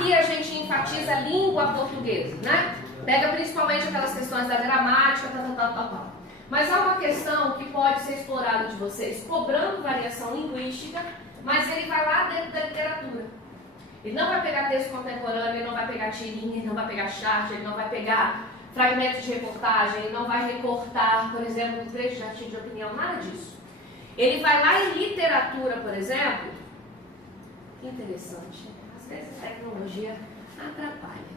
Aqui a gente enfatiza a língua portuguesa, né? Pega principalmente aquelas questões da gramática, tal. Mas há uma questão que pode ser explorada de vocês, cobrando variação linguística, mas ele vai lá dentro da literatura. Ele não vai pegar texto contemporâneo, ele não vai pegar tirinha, ele não vai pegar charge, ele não vai pegar fragmentos de reportagem, ele não vai recortar, por exemplo, um trecho de artigo de opinião, nada disso. Ele vai lá em literatura, por exemplo. Que interessante. Às vezes a tecnologia atrapalha.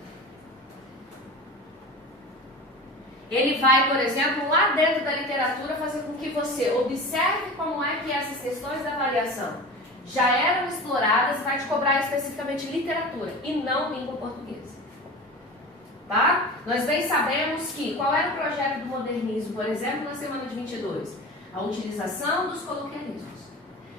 Ele vai, por exemplo, lá dentro da literatura fazer com que você observe como é que essas questões da avaliação já eram exploradas e vai te cobrar especificamente literatura e não língua portuguesa. Tá? Nós bem sabemos que, qual era o projeto do modernismo, por exemplo, na semana de 22? A utilização dos coloquialismos,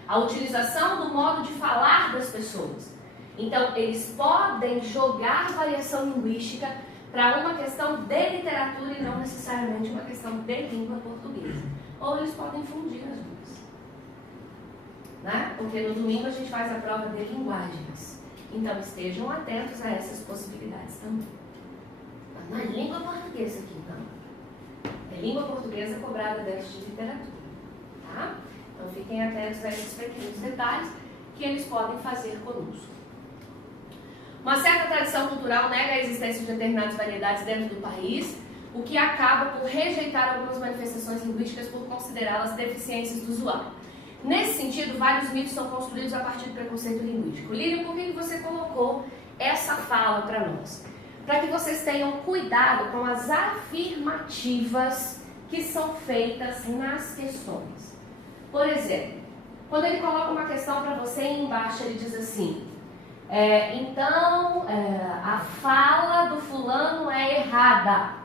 a utilização do modo de falar das pessoas. Então, eles podem jogar variação linguística para uma questão de literatura e não necessariamente uma questão de língua portuguesa. Ou eles podem fundir as duas. Né? Porque no domingo a gente faz a prova de linguagens. Então, estejam atentos a essas possibilidades também. Mas não é língua portuguesa aqui, não. É língua portuguesa cobrada dentro de literatura. Tá? Então, fiquem atentos a esses pequenos detalhes que eles podem fazer conosco. Uma certa tradição cultural nega a existência de determinadas variedades dentro do país, o que acaba por rejeitar algumas manifestações linguísticas por considerá-las deficiências do usuário. Nesse sentido, vários mitos são construídos a partir do preconceito linguístico. Lírio, por que você colocou essa fala para nós? Para que vocês tenham cuidado com as afirmativas que são feitas nas questões. Por exemplo, quando ele coloca uma questão para você e embaixo ele diz assim: a fala do fulano é errada.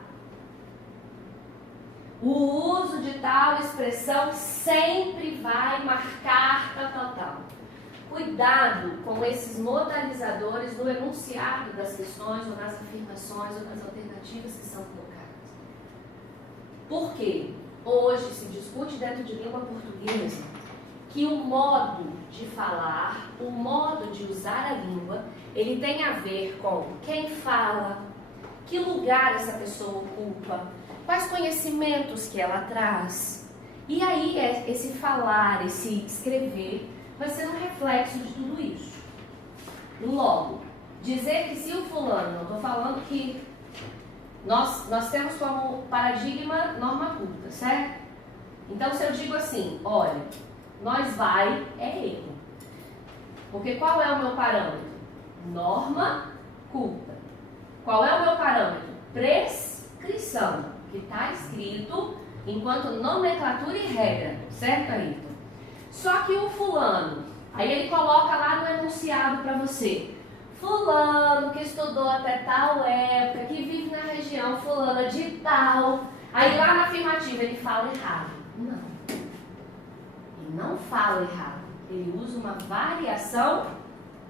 O uso de tal expressão sempre vai marcar tal. Cuidado com esses modalizadores no enunciado das questões, ou nas afirmações, ou nas alternativas que são colocadas. Por quê? Hoje se discute dentro de língua portuguesa que o modo de falar, o modo de usar a língua, ele tem a ver com quem fala, que lugar essa pessoa ocupa, quais conhecimentos que ela traz. E aí esse falar, esse escrever, vai ser um reflexo de tudo isso. Logo, dizer que se o fulano, não estou falando que nós temos como paradigma norma culta, certo? Então se eu digo assim, olha, nós vai é erro. Porque qual é o meu parâmetro? Norma culta. Qual é o meu parâmetro? Prescrição, que está escrito enquanto nomenclatura e regra, certo, Ayrton? Só que o fulano, aí ele coloca lá no enunciado para você: fulano que estudou até tal época, que vive na região fulana de tal. Aí lá na afirmativa ele fala errado. Não. Ele não fala errado. Ele usa uma variação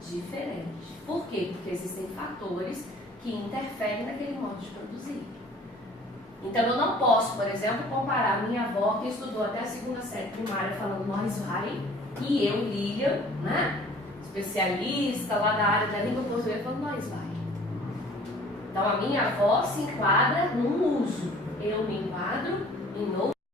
diferente. Por quê? Porque existem fatores que interferem naquele modo de produzir. Então eu não posso, por exemplo, comparar minha avó que estudou até a 2ª série primária falando nós vai, e eu, Lilian, né, especialista lá da área da língua portuguesa, falando nós vai. Então a minha avó se enquadra num uso, eu me enquadro em outro.